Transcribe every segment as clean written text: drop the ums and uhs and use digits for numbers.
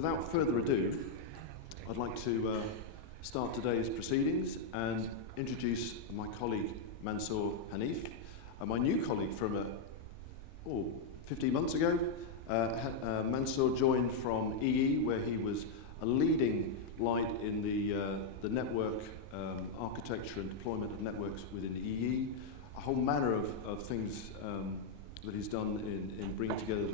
without further ado, I'd like to start today's proceedings and introduce my colleague Mansoor Hanif, my new colleague from 15 months ago. Mansoor joined from EE, where he was a leading light in the network architecture and deployment of networks within EE. A whole manner of things that he's done in bringing together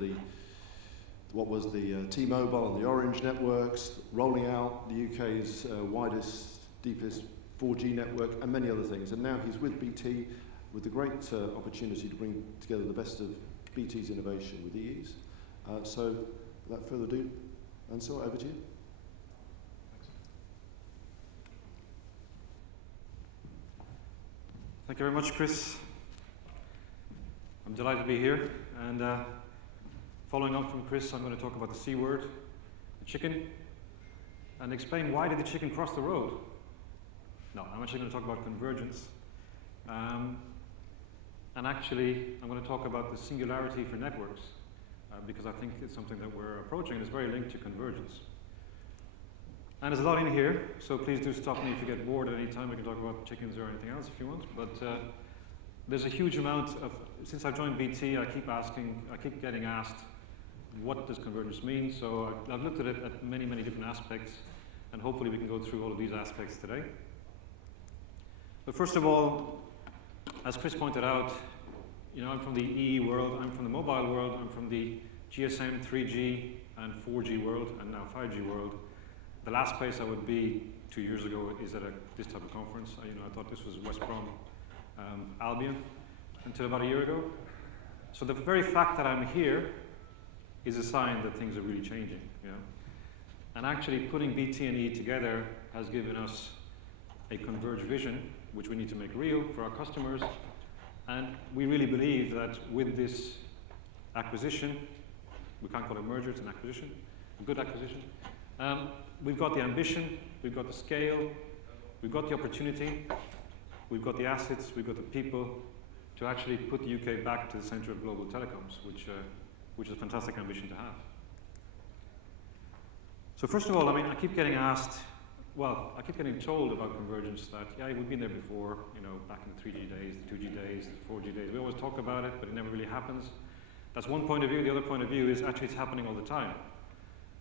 what was the T-Mobile and the Orange networks, rolling out the UK's widest, deepest 4G network, and many other things. And now he's with BT with the great opportunity to bring together the best of BT's innovation with EE's. So without further ado, Mansoor, over to you. Thank you very much, Chris. I'm delighted to be here, and following on from Chris, I'm going to talk about the C word, the chicken, and explain why did the chicken cross the road. No, I'm actually going to talk about convergence, and actually I'm going to talk about the singularity for networks, because I think it's something that we're approaching, and it's very linked to convergence. And there's a lot in here, so please do stop me if you get bored at any time. We can talk about chickens or anything else if you want. But there's a huge amount of, since I've joined BT, I keep getting asked, what does convergence mean? So I've looked at it at many, many different aspects, and hopefully we can go through all of these aspects today. But first of all, as Chris pointed out, I'm from the EE world, I'm from the mobile world, I'm from the GSM 3G and 4G world, and now 5G world. The last place I would be 2 years ago is at this type of conference. I thought this was West Brom Albion until about a year ago. So the very fact that I'm here is a sign that things are really changing. And actually putting BT and E together has given us a converged vision, which we need to make real for our customers. And we really believe that with this acquisition, we can't call it a merger, it's an acquisition, a good acquisition. We've got the ambition, we've got the scale, we've got the opportunity, we've got the assets, we've got the people to actually put the UK back to the center of global telecoms, which is a fantastic ambition to have. So first of all, I keep getting asked, I keep getting told about convergence that, yeah, we've been there before, back in the 3G days, the 2G days, the 4G days. We always talk about it, but it never really happens. That's one point of view. The other point of view is actually it's happening all the time.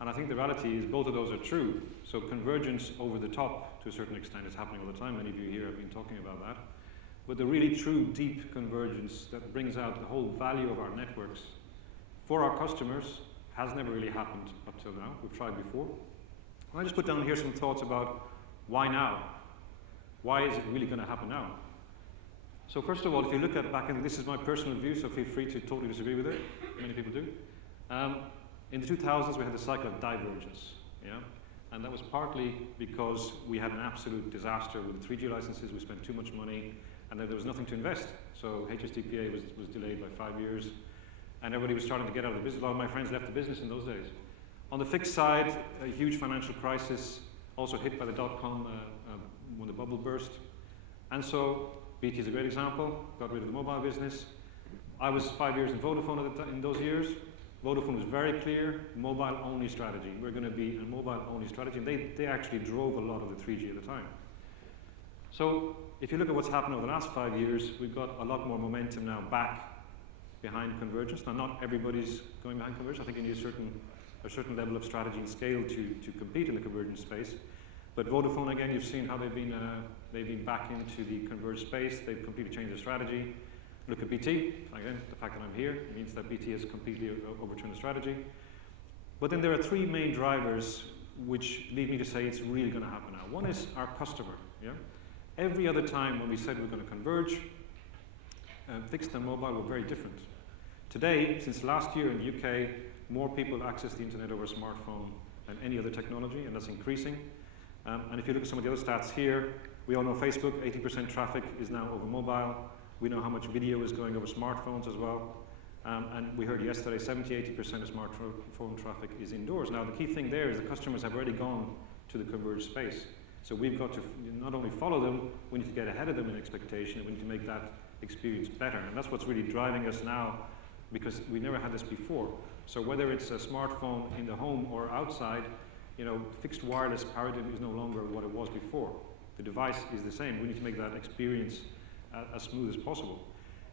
And I think the reality is both of those are true. So convergence over the top, to a certain extent, is happening all the time. Many of you here have been talking about that. But the really true, deep convergence that brings out the whole value of our networks for our customers has never really happened up till now. We've tried before. And I just put down here some thoughts about why now? Why is it really going to happen now? So first of all, if you look at back in, this is my personal view, so feel free to totally disagree with it. Many people do. In the 2000s, we had the cycle of divergence, and that was partly because we had an absolute disaster with the 3G licenses. We spent too much money, and then there was nothing to invest. So HSDPA was delayed by 5 years, and everybody was starting to get out of the business. A lot of my friends left the business in those days. On the fixed side, a huge financial crisis, also hit by the dot-com when the bubble burst. And so BT is a great example, got rid of the mobile business. I was 5 years in Vodafone in those years. Vodafone was very clear, mobile-only strategy. We're going to be a mobile-only strategy. And they actually drove a lot of the 3G at the time. So if you look at what's happened over the last 5 years, we've got a lot more momentum now back behind convergence. Now, not everybody's going behind convergence. I think you need a certain level of strategy and scale to compete in the convergence space. But Vodafone, again, you've seen how they've been back into the converged space. They've completely changed their strategy. Look at BT, again, the fact that I'm here means that BT has completely overturned the strategy. But then there are three main drivers which lead me to say it's really going to happen now. One is our customer. Every other time when we said we're going to converge, fixed and mobile were very different. Today, since last year in the UK, more people access the internet over a smartphone than any other technology, and that's increasing. And if you look at some of the other stats here, we all know Facebook, 80% traffic is now over mobile. We know how much video is going over smartphones as well. And we heard yesterday 70–80% of smartphone traffic is indoors. Now the key thing there is the customers have already gone to the converged space. So we've got to not only follow them, we need to get ahead of them in expectation, and we need to make that experience better. And that's what's really driving us now, because we never had this before. So whether it's a smartphone in the home or outside, fixed wireless paradigm is no longer what it was before. The device is the same. We need to make that experience as smooth as possible.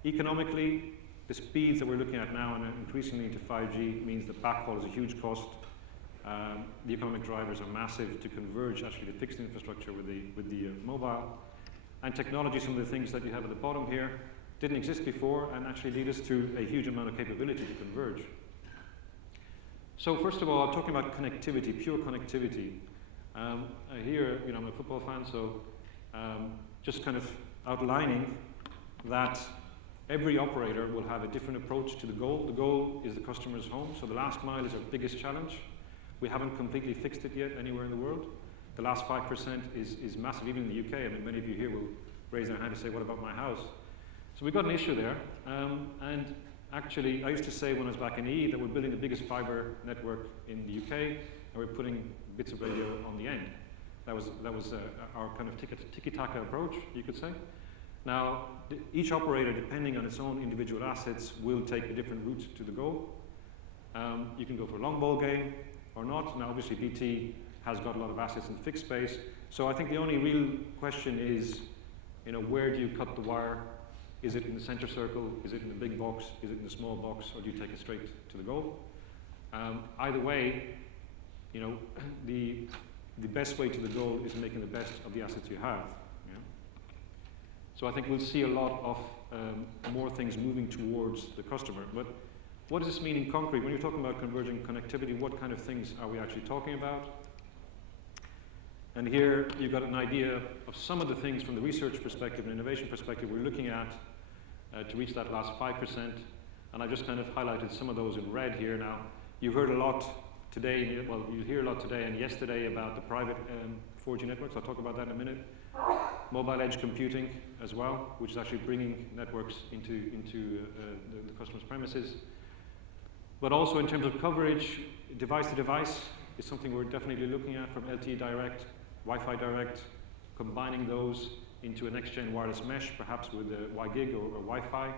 Economically, the speeds that we're looking at now and increasingly into 5G means that backhaul is a huge cost. The economic drivers are massive to converge actually the fixed infrastructure with the mobile. And technology, some of the things that you have at the bottom here, didn't exist before and actually lead us to a huge amount of capability to converge. So first of all, I'm talking about connectivity, pure connectivity. Here, I'm a football fan, so just kind of outlining that every operator will have a different approach to the goal. The goal is the customer's home, so the last mile is our biggest challenge. We haven't completely fixed it yet anywhere in the world. The last 5% is massive, even in the UK. I mean, many of you here will raise their hand and say, what about my house? So we've got an issue there. And actually, I used to say when I was back in EE that we're building the biggest fibre network in the UK, and we're putting bits of radio on the end. That was our kind of tiki-taka approach, you could say. Now, each operator, depending on its own individual assets, will take a different route to the goal. You can go for a long ball game or not. Now, obviously, BT has got a lot of assets in fixed space. So I think the only real question is, where do you cut the wire? Is it in the center circle? Is it in the big box? Is it in the small box? Or do you take it straight to the goal? Either way, the best way to the goal is making the best of the assets you have. So I think we'll see a lot of more things moving towards the customer. But what does this mean in concrete? When you're talking about converging connectivity, what kind of things are we actually talking about? And here you've got an idea of some of the things from the research perspective and innovation perspective we're looking at to reach that last 5%. And I just kind of highlighted some of those in red here. Now, you've heard a lot today, well, you'll hear a lot today and yesterday about the private 4G networks. I'll talk about that in a minute. Mobile edge computing as well, which is actually bringing networks into the customer's premises. But also in terms of coverage, device to device is something we're definitely looking at, from LTE direct, Wi-Fi direct, combining those into a next-gen wireless mesh, perhaps with a WiGig or Wi-Fi,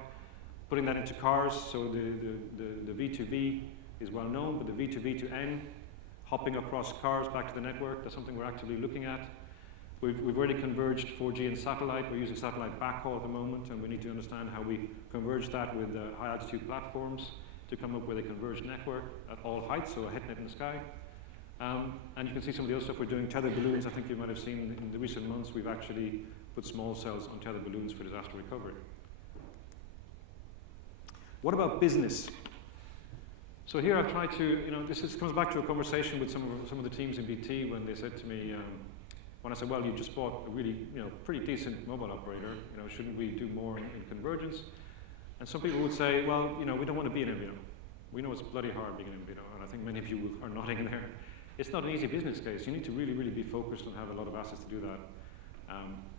putting that into cars. So the V2V is well known, but the V2V to N, hopping across cars back to the network, that's something we're actively looking at. We've already converged 4G and satellite. We're using satellite backhaul at the moment, and we need to understand how we converge that with high-altitude platforms to come up with a converged network at all heights, so a head net in the sky. And you can see some of the other stuff we're doing. Tethered balloons, I think you might have seen in the recent months, we've actually put small cells on tethered balloons for disaster recovery. What about business? So here I've tried to, this comes back to a conversation with some of the teams in BT when they said to me, when I said, well, you just bought a really, pretty decent mobile operator, shouldn't we do more in convergence? And some people would say, well, we don't want to be an MVNO. We know it's bloody hard being an MVNO, and I think many of you are nodding in there. It's not an easy business case. You need to really, really be focused and have a lot of assets to do that.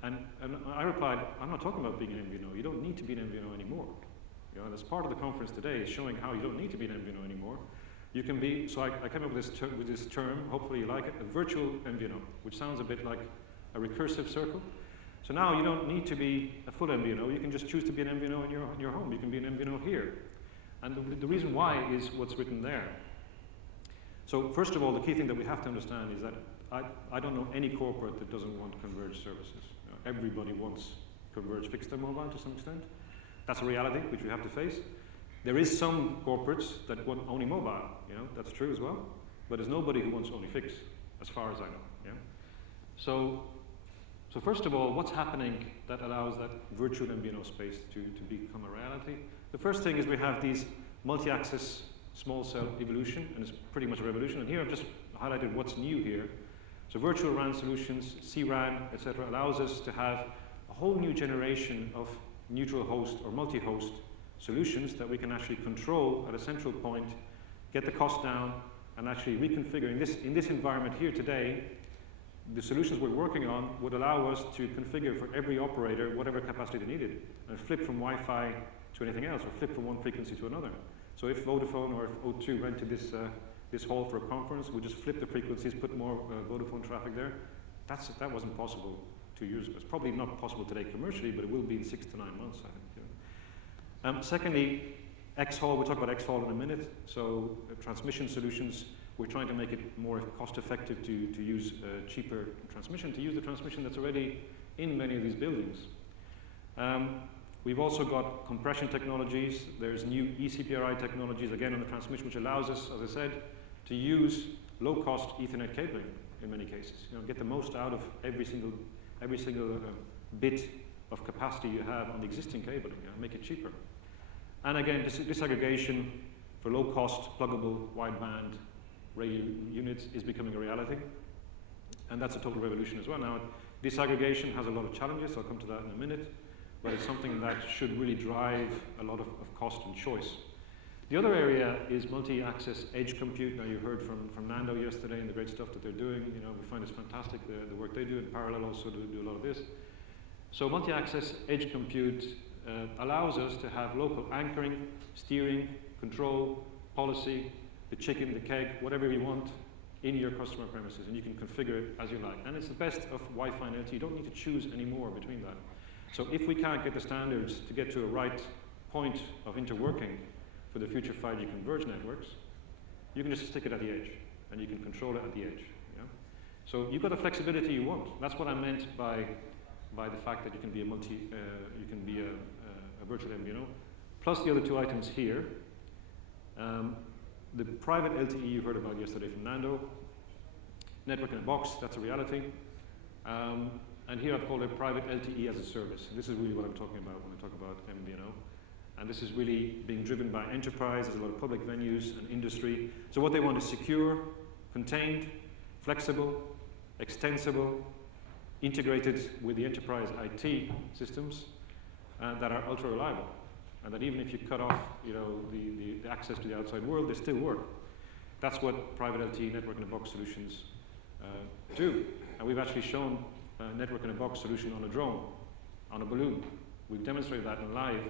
And I replied, I'm not talking about being an MVNO. You don't need to be an MVNO anymore. That's part of the conference today, is showing how you don't need to be an MVNO anymore. You can be, so I came up with this term, hopefully you like it, a virtual MVNO, which sounds a bit like a recursive circle. So now you don't need to be a full MVNO, you can just choose to be an MVNO in your home. You can be an MVNO here. And the reason why is what's written there. So first of all, the key thing that we have to understand is that I don't know any corporate that doesn't want converged services. Everybody wants converged fixed and mobile to some extent. That's a reality which we have to face. There is some corporates that want only mobile, that's true as well. But there's nobody who wants only fixed, as far as I know. So first of all, what's happening that allows that virtual MVNO space to become a reality? The first thing is we have these multi-access small cell evolution, and it's pretty much a revolution. And here I've just highlighted what's new here. So virtual RAN solutions, C-RAN, etc., allows us to have a whole new generation of neutral host or multi-host solutions that we can actually control at a central point, get the cost down, and actually reconfigure. In this environment here today, the solutions we're working on would allow us to configure for every operator whatever capacity they needed, and flip from Wi-Fi to anything else, or flip from one frequency to another. So if Vodafone or if O2 rented this hall for a conference, we just flip the frequencies, put more Vodafone traffic there. That wasn't possible 2 years ago. It's probably not possible today commercially, but it will be in 6 to 9 months, I think. Secondly, X-Haul, we'll talk about X-Haul in a minute. So transmission solutions, we're trying to make it more cost effective to use cheaper transmission, to use the transmission that's already in many of these buildings. We've also got compression technologies. There's new eCPRI technologies, again on the transmission, which allows us, as I said, to use low-cost Ethernet cabling in many cases. Get the most out of every single bit of capacity you have on the existing cabling, make it cheaper. And again, disaggregation for low-cost, pluggable, wideband radio units is becoming a reality. And that's a total revolution as well. Now, disaggregation has a lot of challenges. I'll come to that in a minute. But it's something that should really drive a lot of cost and choice. The other area is multi-access edge compute. Now, you heard from Nando yesterday and the great stuff that they're doing. We find it's fantastic, the work they do. In parallel, also to do a lot of this. So multi-access edge compute allows us to have local anchoring, steering, control, policy, the chicken, the keg, whatever you want in your customer premises, and you can configure it as you like. And it's the best of Wi-Fi and LTE. You don't need to choose any more between that. So if we can't get the standards to get to a right point of interworking for the future 5G converged networks, you can just stick it at the edge, and you can control it at the edge. So you've got the flexibility you want. That's what I meant by the fact that you can be a virtual MVNO, plus the other two items here. The private LTE you heard about yesterday from Nando, network in a box, that's a reality. And here I've called it private LTE as a service. This is really what I'm talking about when I talk about MVNO. And this is really being driven by enterprise. There's a lot of public venues and industry. So what they want is secure, contained, flexible, extensible, integrated with the enterprise IT systems that are ultra reliable. And that even if you cut off the access to the outside world, they still work. That's what private LTE network in a box solutions do. And we've actually shown a network in a box solution on a drone, on a balloon. We've demonstrated that in live,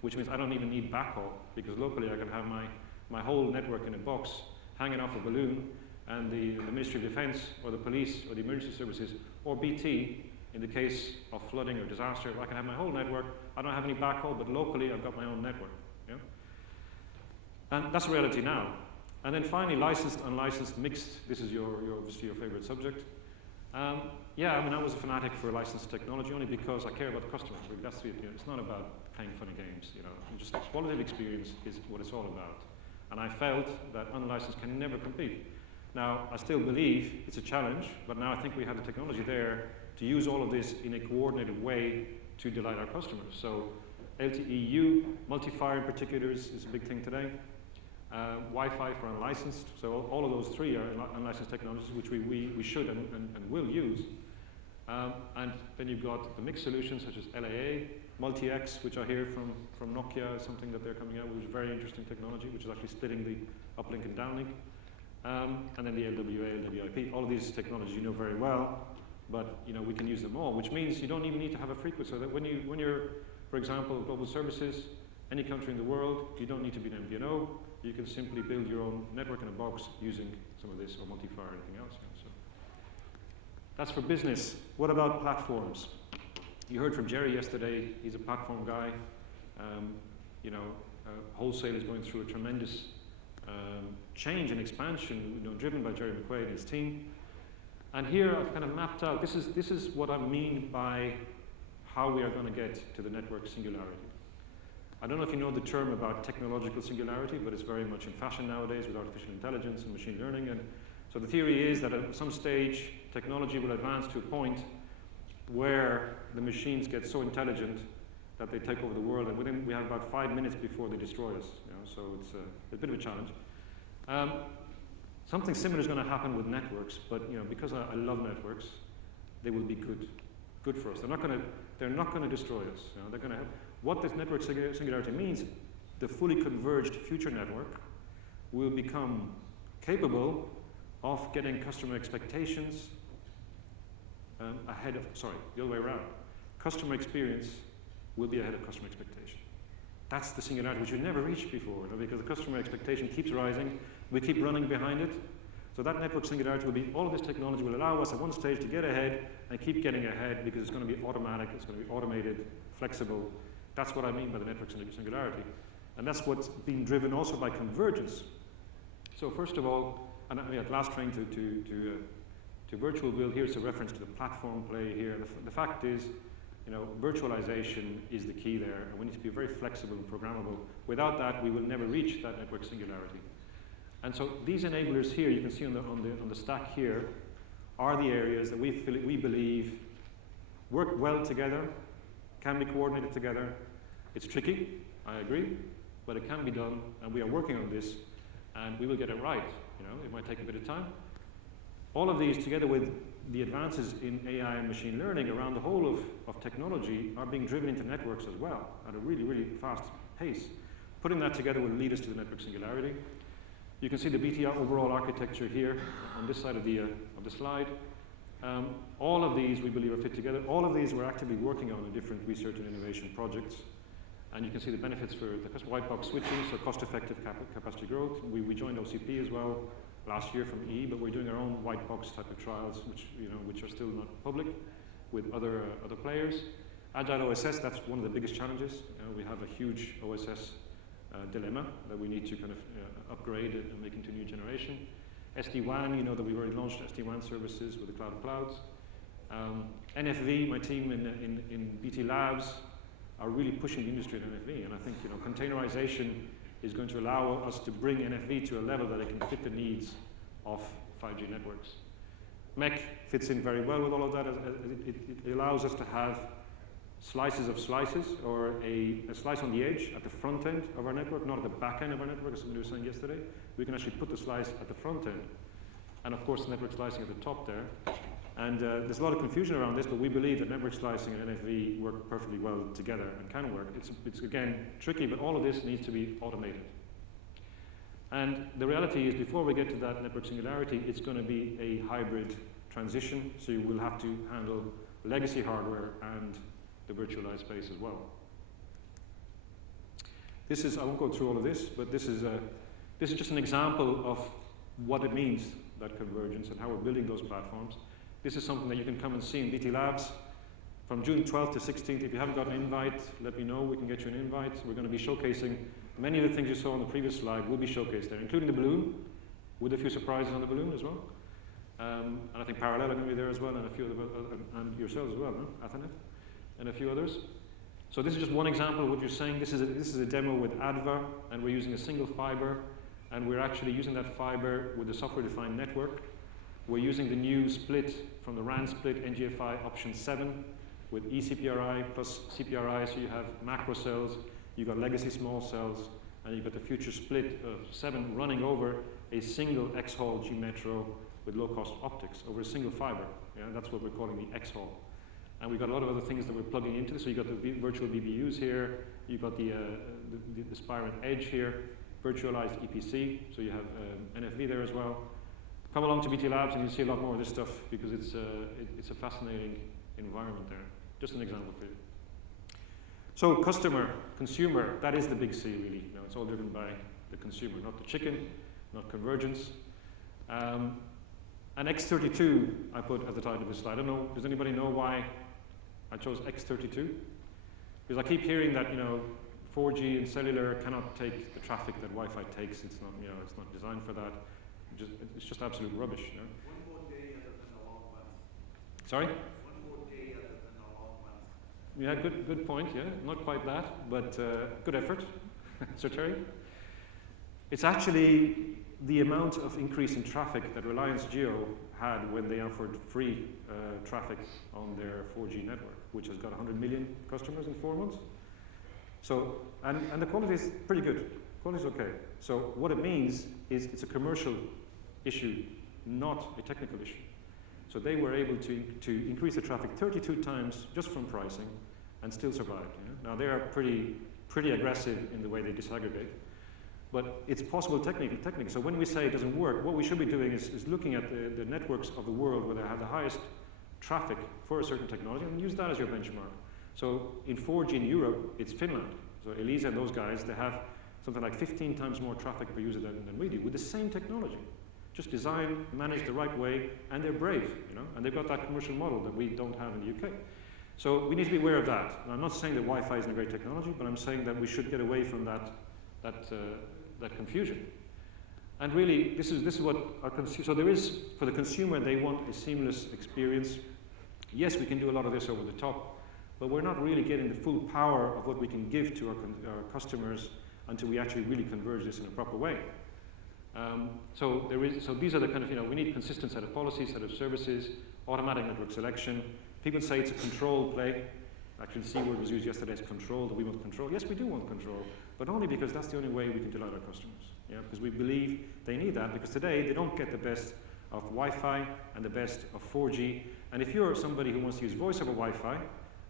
which means I don't even need backhaul, because locally I can have my whole network in a box hanging off a balloon, and the Ministry of Defense or the police or the emergency services or BT, in the case of flooding or disaster, I can have my whole network. I don't have any backhaul, but locally I've got my own network. And that's reality now. And then finally, licensed, unlicensed, mixed. This is obviously your favorite subject. I was a fanatic for licensed technology only because I care about the customer. That's it's not about playing funny games. Just the quality of experience is what it's all about. And I felt that unlicensed can never compete. Now, I still believe it's a challenge, but now I think we have the technology there to use all of this in a coordinated way to delight our customers. So LTE-U, multi-fire in particular is a big thing today. Wi-Fi for unlicensed. So all of those three are unlicensed technologies which we should and will use. And then you've got the mixed solutions such as LAA, Multi-X, which I hear from Nokia, something that they're coming out with, which is very interesting technology, which is actually splitting the uplink and downlink. And then the LWA, LWIP, all of these technologies you know very well, but we can use them all, which means you don't even need to have a frequency. So that when you're, for example, global services, any country in the world, you don't need to be an MVNO. You can simply build your own network in a box using some of this or multi-fire or anything else. So that's for business. What about platforms? You heard from Jerry yesterday. He's a platform guy. Wholesale is going through a tremendous change and expansion, driven by Jerry McQuaid and his team. And here I've kind of mapped out. This is what I mean by how we are going to get to the network singularity. I don't know if you know the term about technological singularity, but it's very much in fashion nowadays with artificial intelligence and machine learning. And so the theory is that at some stage, technology will advance to a point where the machines get so intelligent that they take over the world, and we have about 5 minutes before they destroy us. So it's a bit of a challenge. Something similar is going to happen with networks, but because I love networks, they will be good for us. They're not going to destroy us. They're going to help. What this network singularity means, the fully converged future network will become capable of getting customer expectations the other way around. Customer experience will be ahead of customer expectation. That's the singularity which we've never reached before, because the customer expectation keeps rising. We keep running behind it. So that network singularity will be, all of this technology will allow us at one stage to get ahead and keep getting ahead because it's going to be automatic, it's going to be automated, flexible. That's what I mean by the network singularity. And that's what's been driven also by convergence. So first of all, and I mean, at last train to virtual build, here's a reference to the platform play here. The fact is, virtualization is the key there, and we need to be very flexible and programmable. Without that, we will never reach that network singularity. And so these enablers here, you can see on the stack here, are the areas that we believe work well together, can be coordinated together. It's tricky, I agree, but it can be done, and we are working on this, and we will get it right. It might take a bit of time. All of these, together with the advances in AI and machine learning around the whole of technology, are being driven into networks as well at a really, really fast pace. Putting that together will lead us to the network singularity. You can see the BT overall architecture here on this side of the slide. All of these we believe are fit together. All of these we're actively working on in different research and innovation projects. And you can see the benefits for the white box switching, so cost-effective capacity growth. We joined OCP as well last year from E, but we're doing our own white box type of trials, which are still not public, with other players. Agile OSS, that's one of the biggest challenges. We have a huge OSS dilemma that we need to kind of upgrade and make into new generation. SD-WAN, that we already launched SD-WAN services with the cloud of clouds. NFV, my team in BT Labs are really pushing the industry in NFV, and I think containerization is going to allow us to bring NFV to a level that it can fit the needs of 5G networks. MEC fits in very well with all of that. It allows us to have slices of slices, or a slice on the edge at the front end of our network, not at the back end of our network, as we were saying yesterday. We can actually put the slice at the front end. And of course, network slicing at the top there. And there's a lot of confusion around this, but we believe that network slicing and NFV work perfectly well together and can work. It's again, tricky, but all of this needs to be automated. And the reality is, before we get to that network singularity, it's going to be a hybrid transition, so you will have to handle legacy hardware and the virtualized space as well. This is, I won't go through all of this, but this is just an example of what it means, that convergence, and how we're building those platforms. This is something that you can come and see in BT Labs from June 12th to 16th. If you haven't got an invite, let me know, we can get you an invite. We're going to be showcasing many of the things you saw on the previous slide will be showcased there, including the balloon, with a few surprises on the balloon as well. And I think Parallel are going to be there as well, and a few other, and yourselves as well, no? Athanet, and a few others. So this is just one example of what you're saying. This is a demo with ADVA, and we're using a single fiber, and we're actually using that fiber with the software-defined network. We're using the new split from the RAN split, NGFI option 7, with eCPRI plus CPRI, so you have macro cells, you've got legacy small cells, and you've got the future split of 7 running over a single X-Hall G-Metro with low-cost optics over a single fiber. Yeah, that's what we're calling the X-Hall. And we've got a lot of other things that we're plugging into this. So you've got the virtual BBUs here, you've got the Spirent Edge here, virtualized EPC, so you have NFV there as well. Come along to BT Labs and you'll see a lot more of this stuff, because it's a fascinating environment there. Just an example for you. So customer, consumer, that is the big C really. It's all driven by the consumer, not the chicken, not convergence. And X32 I put at the title of this slide. I don't know, does anybody know why I chose X32? Because I keep hearing that 4G and cellular cannot take the traffic that Wi-Fi takes. It's not it's not designed for that. It's just absolute rubbish. One more day other than a long month. Sorry? One more day other than a long month. Yeah, good point. Yeah, not quite that, but good effort, Sir Terry. It's actually the amount of increase in traffic that Reliance Jio had when they offered free traffic on their 4G network, which has got 100 million customers in 4 months. So, and the quality is pretty good. Quality is okay. So what it means is it's a commercial issue, not a technical issue. So they were able to increase the traffic 32 times just from pricing and still survived. Now they are pretty aggressive in the way they disaggregate. But it's possible technically. So when we say it doesn't work, what we should be doing is looking at the networks of the world where they have the highest traffic for a certain technology and use that as your benchmark. So in 4G in Europe, it's Finland. So Elisa and those guys, they have something like 15 times more traffic per user than we do with the same technology. Just designed, managed the right way, and they're brave, and they've got that commercial model that we don't have in the UK. So we need to be aware of that. And I'm not saying that Wi-Fi isn't a great technology, but I'm saying that we should get away from that that confusion. And really, this is what our so there is, for the consumer, they want a seamless experience. Yes, we can do a lot of this over the top, but we're not really getting the full power of what we can give to our customers until we actually really converge this in a proper way. So these are the kind of, we need consistent set of policies, set of services, automatic network selection. People say it's a control play. Actually, the C word was used yesterday as control, that we want control. Yes, we do want control, but only because that's the only way we can delight our customers. Yeah, because we believe they need that, because today they don't get the best of Wi-Fi and the best of 4G. And if you're somebody who wants to use voice over Wi-Fi,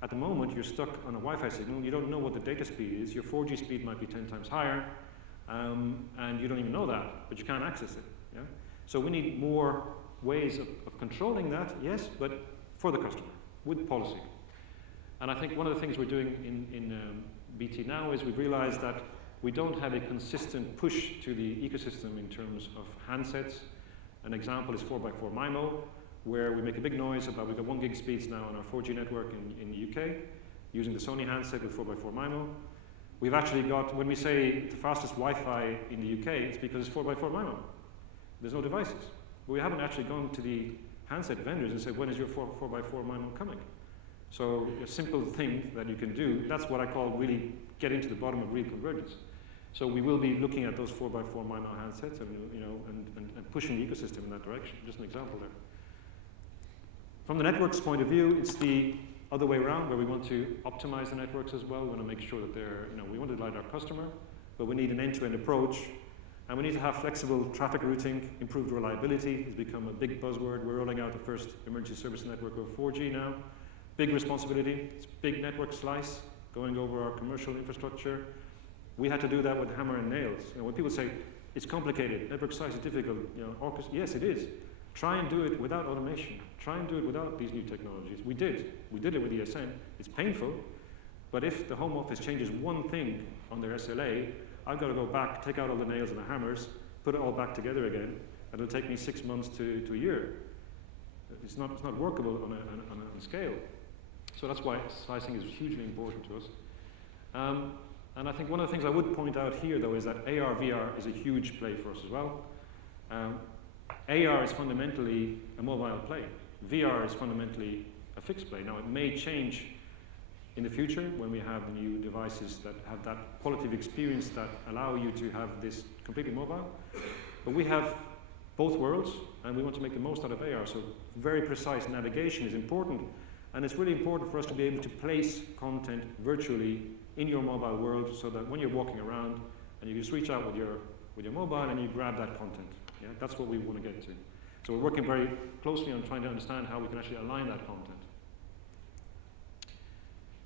at the moment you're stuck on a Wi-Fi signal, you don't know what the data speed is. Your 4G speed might be 10 times higher, and you don't even know that, but you can't access it. Yeah? So we need more ways of controlling that, yes, but for the customer, with policy. And I think one of the things we're doing in BT now is we've realized that we don't have a consistent push to the ecosystem in terms of handsets. An example is 4x4 MIMO, where we make a big noise about we've got 1 gig speeds now on our 4G network in the UK, using the Sony handset with 4x4 MIMO. We've actually got, when we say the fastest Wi-Fi in the UK, it's because it's 4x4 MIMO. There's no devices. But we haven't actually gone to the handset vendors and said, when is your 4x4 MIMO coming? So a simple thing that you can do, that's what I call really getting to the bottom of real convergence. So we will be looking at those 4x4 MIMO handsets and pushing the ecosystem in that direction. Just an example there. From the network's point of view, it's the other way around, where we want to optimize the networks as well. We want to make sure that they're, we want to delight our customer, but we need an end-to-end approach, and we need to have flexible traffic routing. Improved reliability has become a big buzzword. We're rolling out the first emergency service network of 4G now. Big responsibility. It's big network slice going over our commercial infrastructure. We had to do that with hammer and nails. When people say it's complicated, network slice is difficult, yes, it is. Try and do it without automation. Try and do it without these new technologies. We did. We did it with ESN. It's painful, but if the Home Office changes one thing on their SLA, I've got to go back, take out all the nails and the hammers, put it all back together again, and it'll take me 6 months to a year. It's not workable on a scale. So that's why slicing is hugely important to us. And I think one of the things I would point out here, though, is that AR, VR is a huge play for us as well. AR is fundamentally a mobile play. VR is fundamentally a fixed play. Now, it may change in the future when we have the new devices that have that quality of experience that allow you to have this completely mobile. But we have both worlds, and we want to make the most out of AR. So very precise navigation is important. And it's really important for us to be able to place content virtually in your mobile world, so that when you're walking around and you just reach out with your mobile and you grab that content. Yeah, that's what we want to get to. So we're working very closely on trying to understand how we can actually align that content.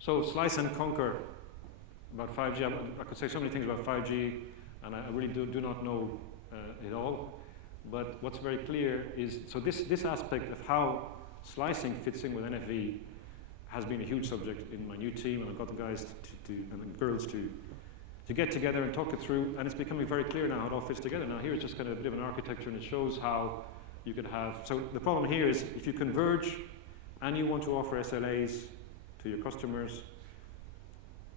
So slice and conquer about 5G. I could say so many things about 5G, and I really do not know it all. But what's very clear is, so this aspect of how slicing fits in with NFV has been a huge subject in my new team, and I've got the guys and girls to get together and talk it through, and it's becoming very clear now how it all fits together. Now here is just kind of a bit of an architecture, and it shows how you could have, so the problem here is if you converge and you want to offer SLAs to your customers,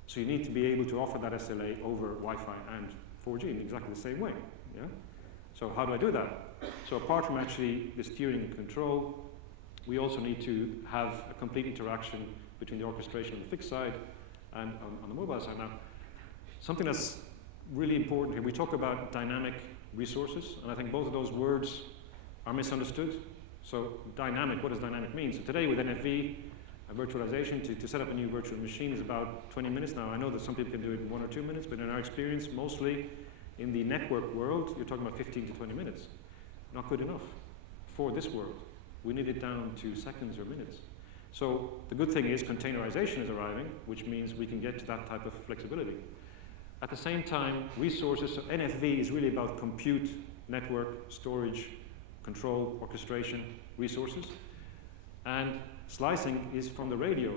so you need to be able to offer that SLA over Wi-Fi and 4G in exactly the same way. Yeah? So how do I do that? So apart from actually the steering and control, we also need to have a complete interaction between the orchestration on the fixed side and on the mobile side. Now, something that's really important here, we talk about dynamic resources, and I think both of those words are misunderstood. So dynamic, what does dynamic mean? So today with NFV, virtualization, to set up a new virtual machine is about 20 minutes now. I know that some people can do it in 1 or 2 minutes, but in our experience, mostly in the network world, you're talking about 15 to 20 minutes. Not good enough for this world. We need it down to seconds or minutes. So the good thing is containerization is arriving, which means we can get to that type of flexibility. At the same time, resources, so NFV is really about compute, network, storage, control, orchestration, resources. And slicing is from the radio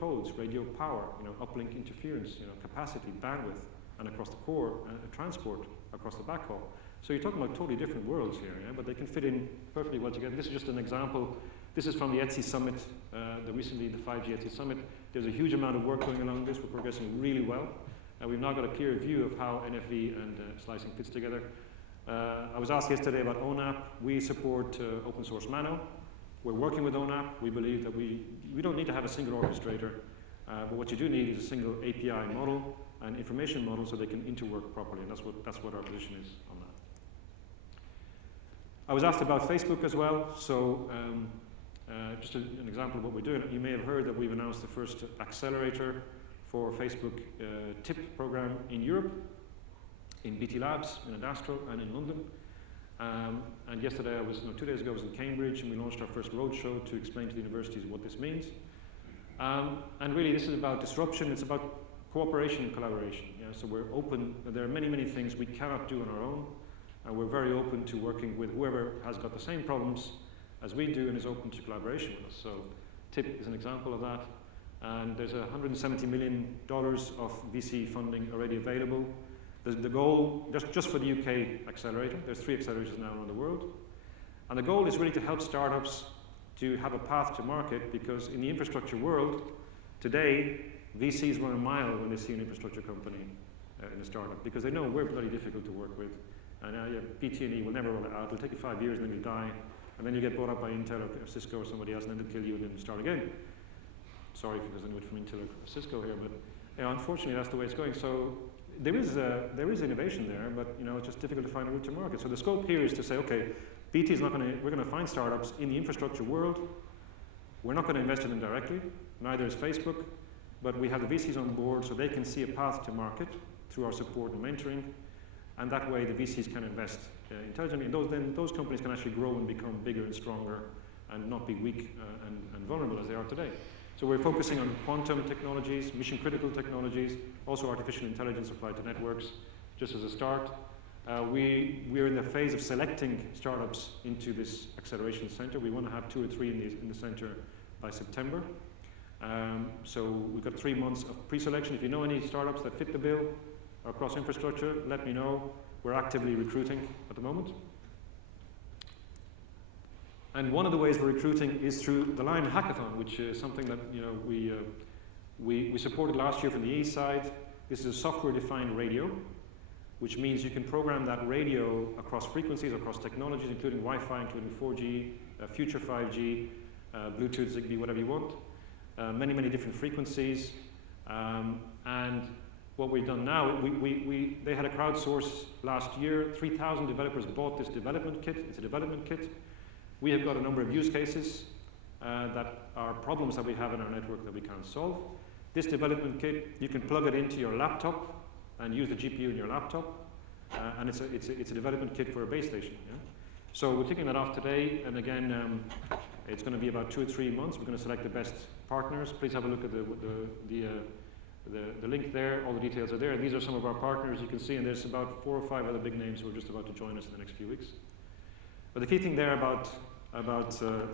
codes, radio power, uplink interference, capacity, bandwidth, and across the core, and transport across the backhaul. So you're talking about totally different worlds here, yeah? But they can fit in perfectly well together. This is just an example. This is from the ETSI Summit, the 5G ETSI Summit. There's a huge amount of work going along this. We're progressing really well. We've now got a clear view of how NFV and slicing fits together. I was asked yesterday about ONAP. We support open source Mano. We're working with ONAP. We believe that we don't need to have a single orchestrator, but what you do need is a single API model and information model so they can interwork properly, and that's what our position is on that. I was asked about Facebook as well, so just an example of what we're doing. You may have heard that we've announced the first Accelerator for Facebook TIP program in Europe, in BT Labs, in Adastro, and in London. And yesterday, 2 days ago, I was in Cambridge, and we launched our first roadshow to explain to the universities what this means. And really, this is about disruption. It's about cooperation and collaboration. Yeah? So we're open. There are many, many things we cannot do on our own, and we're very open to working with whoever has got the same problems as we do and is open to collaboration with us. So TIP is an example of that. And there's $170 million of VC funding already available. The goal, just for the UK Accelerator, there's 3 accelerators now around the world. And the goal is really to help startups to have a path to market, because in the infrastructure world, today, VCs run a mile when they see an infrastructure company in a startup, because they know we're bloody difficult to work with. And PT&E will never roll it out. It'll take you 5 years, and then you die. And then you get bought up by Intel or Cisco or somebody else, and then they'll kill you, and then you start again. Sorry if there's anyone from Intel or Cisco here, but unfortunately, that's the way it's going. So there is innovation there, but it's just difficult to find a route to market. So the scope here is to say, okay, BT is we're going to find startups in the infrastructure world. We're not going to invest in them directly, neither is Facebook, but we have the VCs on board so they can see a path to market through our support and mentoring, and that way the VCs can invest intelligently, and then those companies can actually grow and become bigger and stronger and not be weak and vulnerable as they are today. So we're focusing on quantum technologies, mission-critical technologies, also artificial intelligence applied to networks, just as a start. We're in the phase of selecting startups into this acceleration center. We want to have 2 or 3 in the center by September. So we've got 3 months of pre-selection. If you know any startups that fit the bill across infrastructure, let me know. We're actively recruiting at the moment. And one of the ways we're recruiting is through the Line Hackathon, which is something that we supported last year from the east side. This is a software-defined radio, which means you can program that radio across frequencies, across technologies, including Wi-Fi, including 4G, future 5G, Bluetooth, Zigbee, whatever you want. Many, many different frequencies. And what we've done now, they had a crowdsource last year. 3,000 developers bought this development kit. It's a development kit. We have got a number of use cases that are problems that we have in our network that we can't solve. This development kit, you can plug it into your laptop and use the GPU in your laptop, and it's a development kit for a base station. Yeah? So we're kicking that off today, and again, it's going to be about 2 or 3 months. We're going to select the best partners. Please have a look at the link there. All the details are there. And these are some of our partners you can see, and there's about 4 or 5 other big names who are just about to join us in the next few weeks. But the key thing there about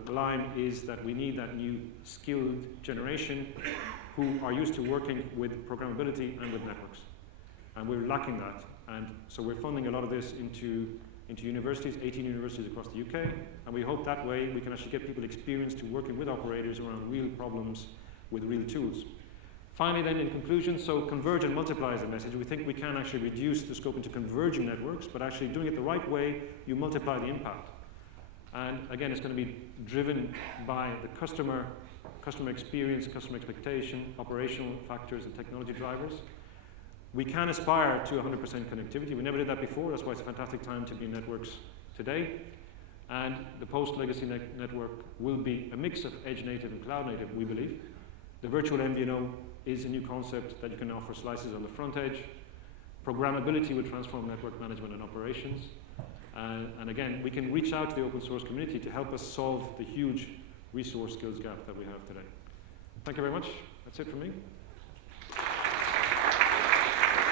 Line is that we need that new skilled generation who are used to working with programmability and with networks. And we're lacking that. And so we're funding a lot of this into universities, 18 universities across the UK, and we hope that way we can actually get people experienced to working with operators around real problems with real tools. Finally then, in conclusion, so converge and multiply is the message. We think we can actually reduce the scope into converging networks, but actually doing it the right way, you multiply the impact. And again, it's going to be driven by the customer experience, customer expectation, operational factors, and technology drivers. We can aspire to 100% connectivity. We never did that before. That's why it's a fantastic time to be in networks today. And the post-legacy network will be a mix of edge native and cloud native, we believe. The virtual MVNO is a new concept that you can offer slices on the front edge. Programmability will transform network management and operations. And again, we can reach out to the open source community to help us solve the huge resource skills gap that we have today. Thank you very much. That's it from me.